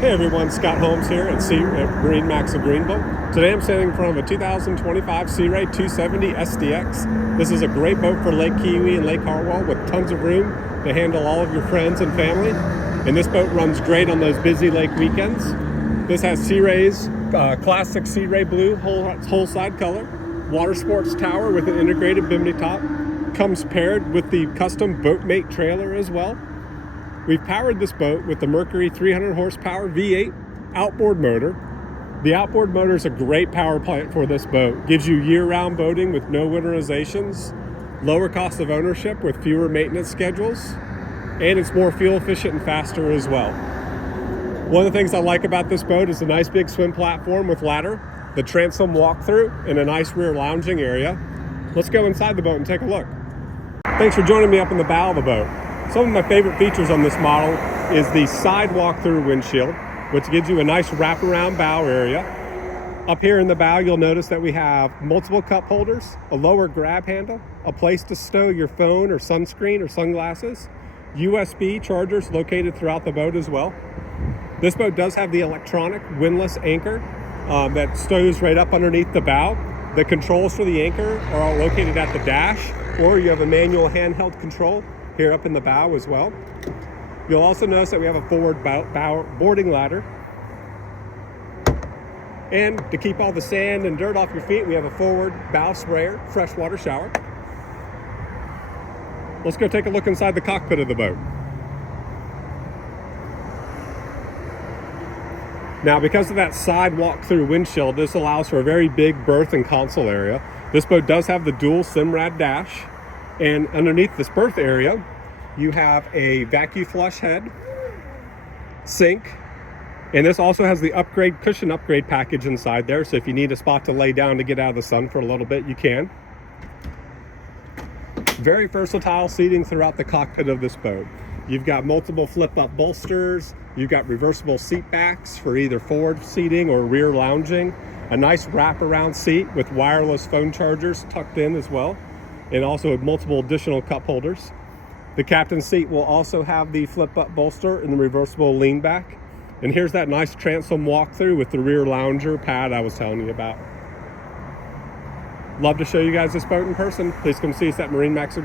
Hey everyone, Scott Holmes here at MarineMax of Greenville. Today I'm standing in front of a 2025 Sea Ray 270 SDX. This is a great boat for Lake Kiwi and Lake Hartwell with tons of room to handle all of your friends and family. And this boat runs great on those busy lake weekends. This has Sea Ray's classic Sea Ray blue whole side color, water sports tower with an integrated bimini top. Comes paired with the custom Boatmate trailer as well. We've powered this boat with the Mercury 300 horsepower V8 outboard motor. The outboard motor is a great power plant for this boat. Gives you year-round boating with no winterizations, lower cost of ownership with fewer maintenance schedules, and it's more fuel efficient and faster as well. One of the things I like about this boat is a nice big swim platform with ladder, the transom walk-through, and a nice rear lounging area. Let's go inside the boat and take a look. Thanks for joining me up in the bow of the boat. Some of my favorite features on this model is the side walk-through windshield, which gives you a nice wraparound bow area. Up here in the bow, you'll notice that we have multiple cup holders, a lower grab handle, a place to stow your phone or sunscreen or sunglasses, USB chargers located throughout the boat as well. This boat does have the electronic windlass anchor that stows right up underneath the bow. The controls for the anchor are all located at the dash, or you have a manual handheld control here up in the bow as well. You'll also notice that we have a forward bow boarding ladder. And to keep all the sand and dirt off your feet, we have a forward bow sprayer, freshwater shower. Let's go take a look inside the cockpit of the boat. Now, because of that side walk-through windshield, this allows for a very big berth and console area. This boat does have the dual Simrad dash. And underneath this berth area, you have a vacuum flush head, sink, and this also has the cushion upgrade package inside there. So if you need a spot to lay down to get out of the sun for a little bit, you can. Very versatile seating throughout the cockpit of this boat. You've got multiple flip-up bolsters. You've got reversible seat backs for either forward seating or rear lounging. A nice wraparound seat with wireless phone chargers tucked in as well, and also multiple additional cup holders. The captain's seat will also have the flip-up bolster and the reversible lean back. And here's that nice transom walk-through with the rear lounger pad I was telling you about. Love to show you guys this boat in person. Please come see us at MarineMax.